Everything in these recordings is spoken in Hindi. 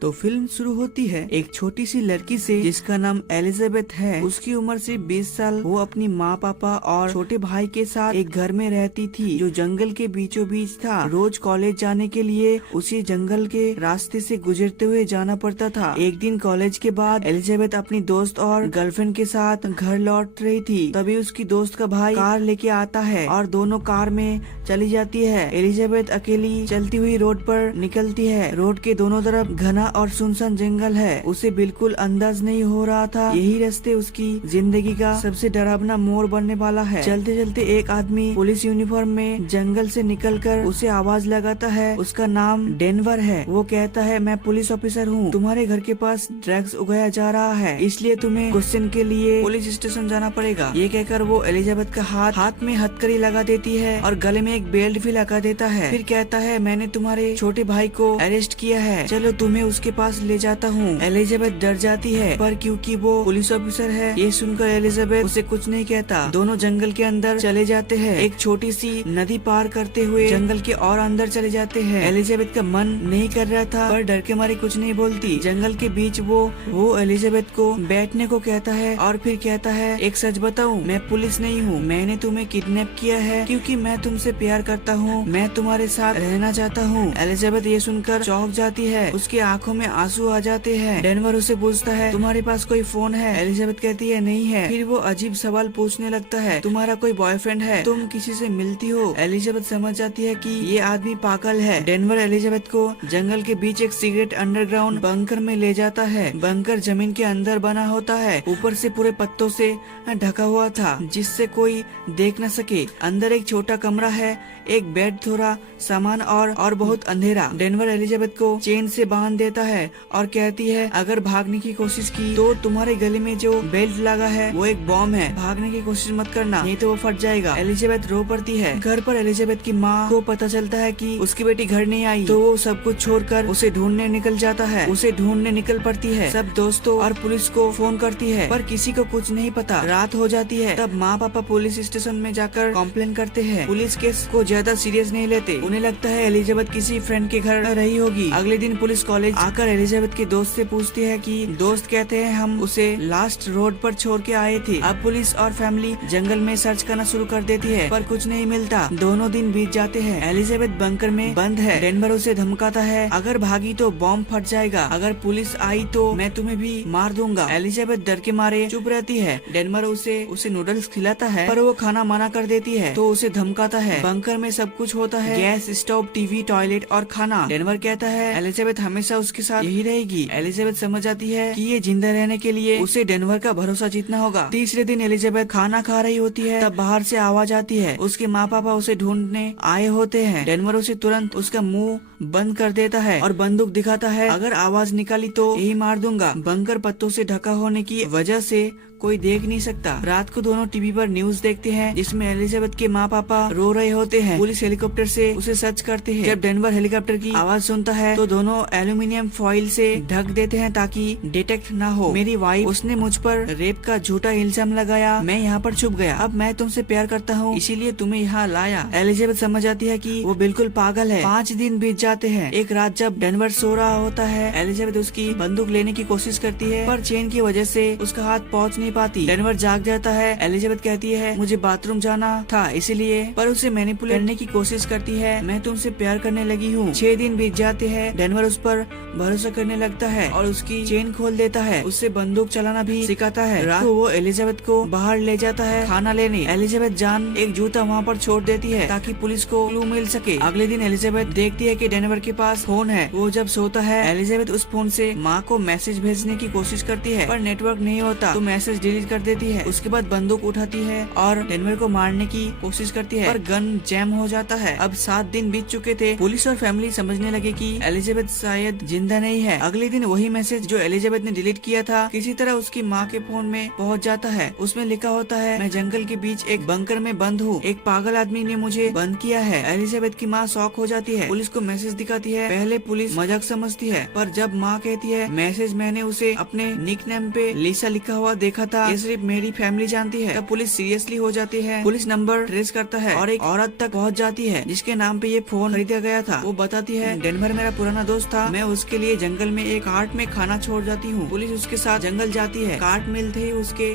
तो फिल्म शुरू होती है एक छोटी सी लड़की से जिसका नाम एलिजाबेथ है। उसकी उम्र सिर्फ 20 साल। वो अपनी माँ पापा और छोटे भाई के साथ एक घर में रहती थी जो जंगल के बीचों बीच था। रोज कॉलेज जाने के लिए उसे जंगल के रास्ते से गुजरते हुए जाना पड़ता था। एक दिन कॉलेज के बाद एलिजाबेथ अपनी दोस्त और गर्लफ्रेंड के साथ घर लौट रही थी। तभी उसकी दोस्त का भाई कार लेके आता है और दोनों कार में चली जाती है। एलिजाबेथ अकेली चलती हुई रोड पर निकलती है। रोड के दोनों तरफ घना और सुनसान जंगल है। उसे बिल्कुल अंदाज नहीं हो रहा था यही रास्ते उसकी जिंदगी का सबसे डरावना मोड़ बनने वाला है। चलते चलते एक आदमी पुलिस यूनिफॉर्म में जंगल से निकलकर उसे आवाज लगाता है। उसका नाम डेनवर है। वो कहता है, मैं पुलिस ऑफिसर हूँ, तुम्हारे घर के पास ड्रग्स उगाया जा रहा है, इसलिए तुम्हें क्वेश्चन के लिए पुलिस स्टेशन जाना पड़ेगा। ये कहकर वो एलिजाबेथ का हाथ में हथकड़ी लगा देती है और गले में एक बेल्ट भी लगा देता है। फिर कहता है, मैंने तुम्हारे छोटे भाई को अरेस्ट किया है, चलो तुम्हें उसके पास ले जाता हूँ। एलिजाबेथ डर जाती है पर क्योंकि वो पुलिस ऑफिसर है ये सुनकर एलिजाबेथ उसे कुछ नहीं कहता। दोनों जंगल के अंदर चले जाते हैं। एक छोटी सी नदी पार करते हुए जंगल के और अंदर चले जाते हैं। एलिजाबेथ का मन नहीं कर रहा था पर डर के मारे कुछ नहीं बोलती। जंगल के बीच वो एलिजाबेथ को बैठने को कहता है और फिर कहता है, एक सच बताऊं, मैं पुलिस नहीं हूँ, मैंने तुम्हें किडनैप किया है क्योंकि मैं तुमसे प्यार करता हूँ, मैं तुम्हारे साथ रहना चाहता हूँ। एलिजाबेथ ये सुनकर चौंक जाती है। उसकी आंखों में आंसू आ जाते हैं। डेनवर उसे पूछता है, तुम्हारे पास कोई फोन है? एलिजाबेथ कहती है, नहीं है। फिर वो अजीब सवाल पूछने लगता है, तुम्हारा कोई बॉयफ्रेंड है? तुम किसी से मिलती हो? एलिजाबेथ समझ जाती है कि ये आदमी पागल है। डेनवर एलिजाबेथ को जंगल के बीच एक सीक्रेट अंडरग्राउंड बंकर में ले जाता है। बंकर जमीन के अंदर बना होता है, ऊपर से पूरे पत्तों से ढका हुआ था जिससे कोई देख न सके। अंदर एक छोटा कमरा है, एक बेड, थोड़ा सामान और बहुत अंधेरा। डेनवर एलिजाबेथ को चेन से बांध देता है और कहती है, अगर भागने की कोशिश की तो तुम्हारे गले में जो बेल्ट लगा है वो एक बॉम्ब है, भागने की कोशिश मत करना नहीं तो वो फट जाएगा। एलिजाबेथ रो पड़ती है। घर पर एलिजाबेथ की माँ को पता चलता है कि उसकी बेटी घर नहीं आई तो वो सब कुछ छोड़कर उसे ढूंढने निकल जाता है। उसे ढूंढने निकल पड़ती है। सब दोस्तों और पुलिस को फोन करती है पर किसी को कुछ नहीं पता। रात हो जाती है। तब माँ पापा पुलिस स्टेशन में जाकर कंप्लेन करते हैं। पुलिस केस को ज्यादा सीरियस नहीं लेते। उन्हें लगता है एलिजाबेथ किसी फ्रेंड के घर रही होगी। अगले दिन पुलिस कॉलेज आकर एलिजाबेथ के दोस्त से पूछती है कि दोस्त कहते हैं हम उसे लास्ट रोड पर छोड़ के आए थे। अब पुलिस और फैमिली जंगल में सर्च करना शुरू कर देती है पर कुछ नहीं मिलता। दोनों दिन बीत जाते हैं। एलिजाबेथ बंकर में बंद है। डेनवर उसे धमकाता है, अगर भागी तो बॉम्ब फट जाएगा, अगर पुलिस आई तो मैं तुम्हें भी मार दूंगा। एलिजाबेथ डर के मारे चुप रहती है। डेनवर उसे नूडल्स खिलाता है पर वो खाना मना कर देती है तो उसे धमकाता है। बंकर में सब कुछ होता है, गैस स्टोव, टीवी, टॉयलेट और खाना। डेनवर कहता है एलिजाबेथ हमेशा उसके साथ यही रहेगी। एलिजाबेथ समझ जाती है कि ये जिंदा रहने के लिए उसे डेनवर का भरोसा जीतना होगा। तीसरे दिन एलिजाबेथ खाना खा रही होती है तब बाहर से आवाज आती है। उसके माँ पापा उसे ढूंढने आए होते हैं। डेनवर उसे तुरंत उसका मुंह बंद कर देता है और बंदूक दिखाता है, अगर आवाज निकाली तो यही मार दूंगा। बंकर पत्तों से ढका होने की वजह से कोई देख नहीं सकता। रात को दोनों टीवी पर न्यूज देखते हैं जिसमें एलिजाबेथ के माँ पापा रो रहे होते हैं। पुलिस हेलीकॉप्टर से उसे सर्च करते हैं। जब डेनवर हेलीकॉप्टर की आवाज सुनता है तो दोनों एल्यूमिनियम फॉइल से ढक देते हैं ताकि डिटेक्ट ना हो। मेरी वाइफ, उसने मुझ पर रेप का झूठा इल्जाम लगाया, मैं यहाँ पर छुप गया, अब मैं तुमसे प्यार करता हूँ इसीलिए तुम्हें यहाँ लाया। एलिजाबेथ समझ जाती है कि वो बिल्कुल पागल है। 5 दिन बीत जाते हैं। एक रात जब डेनवर सो रहा होता है एलिजाबेथ उसकी बंदूक लेने की कोशिश करती है पर चेन की वजह से उसका हाथ पहुँच नहीं पाती। डेनवर जाग जाता है। एलिजाबेथ कहती है, मुझे बाथरूम जाना था इसलिए, पर उसे मैनिपुलेट करने की कोशिश करती है, मैं तुमसे प्यार करने लगी हूँ। 6 दिन बीत जाते हैं। डेनवर उस पर भरोसा करने लगता है और उसकी चेन खोल देता है। उससे बंदूक चलाना भी सिखाता है। रात को वो एलिजाबेथ को बाहर ले जाता है खाना लेने। एलिजाबेथ जान एक जूता वहाँ पर छोड़ देती है ताकि पुलिस को क्लू मिल सके। अगले दिन एलिजाबेथ देखती है कि डेनवर के पास फोन है। वो जब सोता है एलिजाबेथ उस फोन से माँ को मैसेज भेजने की कोशिश करती है पर नेटवर्क नहीं होता तो मैसेज डिलीट कर देती है। उसके बाद बंदूक उठाती है और डेनवर को मारने की कोशिश करती है पर गन जैम हो जाता है। अब 7 दिन बीत चुके थे। पुलिस और फैमिली समझने लगे कि एलिजाबेथ शायद जिंदा नहीं है। अगले दिन वही मैसेज जो एलिजाबेथ ने डिलीट किया था किसी तरह उसकी माँ के फोन में पहुँच जाता है। उसमें लिखा होता है, मैं जंगल के बीच एक बंकर में बंद हूँ, एक पागल आदमी ने मुझे बंद किया है। एलिजाबेथ की माँ शॉक हो जाती है। पुलिस को मैसेज दिखाती है। पहले पुलिस मजाक समझती है पर जब माँ कहती है मैसेज मैंने उसे अपने निकनेम पे लिसा लिखा हुआ देखा था ये सिर्फ मेरी फैमिली जानती है। तब पुलिस सीरियसली हो जाती है। पुलिस नंबर ट्रेस करता है और एक औरत तक पहुंच जाती है जिसके नाम पे ये फोन खरीदा गया था। वो बताती है डेनवर मेरा पुराना दोस्त था, मैं उसके लिए जंगल में एक कार्ट में खाना छोड़ जाती हूँ। पुलिस उसके साथ जंगल जाती है। कार्ट मिलते ही उसके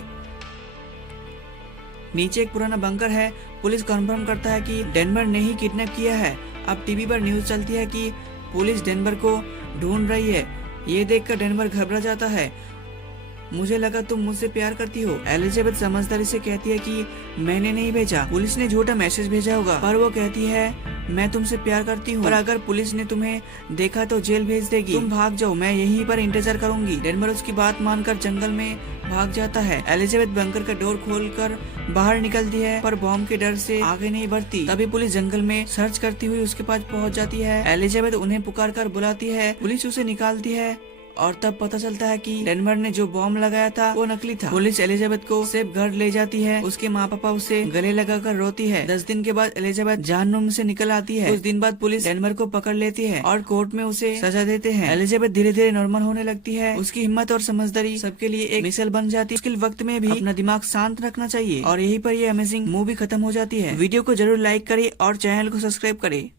नीचे एक पुराना बंकर है। पुलिस कंफर्म करता है कि डेनवर ने ही किडनैप किया है। अब टीवी पर न्यूज चलती है कि पुलिस डेनवर को ढूंढ रही है। ये देखकर डेनवर घबरा जाता है। मुझे लगा तुम मुझसे प्यार करती हो। एलिजाबेथ समझदारी से कहती है कि मैंने नहीं भेजा, पुलिस ने झूठा मैसेज भेजा होगा। पर वो कहती है मैं तुमसे प्यार करती हूँ और अगर पुलिस ने तुम्हें देखा तो जेल भेज देगी। तुम भाग जाओ, मैं यहीं पर इंतजार करूंगी। डेनवर उसकी बात मानकर जंगल में भाग जाता है। एलिजाबेथ बंकर का डोर खोलकर बाहर निकलती है पर बॉम्ब के डर से आगे नहीं बढ़ती। तभी पुलिस जंगल में सर्च करती हुई उसके पास पहुंच जाती है। एलिजाबेथ उन्हें पुकार कर बुलाती है। पुलिस उसे निकालती है और तब पता चलता है कि डेनवर ने जो बॉम्ब लगाया था वो नकली था। पुलिस एलिजाबेथ को सेफ घर ले जाती है। उसके माँ पापा उसे गले लगाकर रोती है। 10 दिन के बाद एलिजाबेथ जहन्नुम से निकल आती है। कुछ दिन बाद पुलिस डेनवर को पकड़ लेती है और कोर्ट में उसे सजा देते हैं। एलिजाबेथ धीरे धीरे नॉर्मल होने लगती है। उसकी हिम्मत और समझदारी सबके लिए एक मिसाल बन जाती है। मुश्किल वक्त में भी अपना दिमाग शांत रखना चाहिए। और यहीं पर ये अमेजिंग मूवी खत्म हो जाती है। वीडियो को जरूर लाइक करे और चैनल को सब्सक्राइब करे।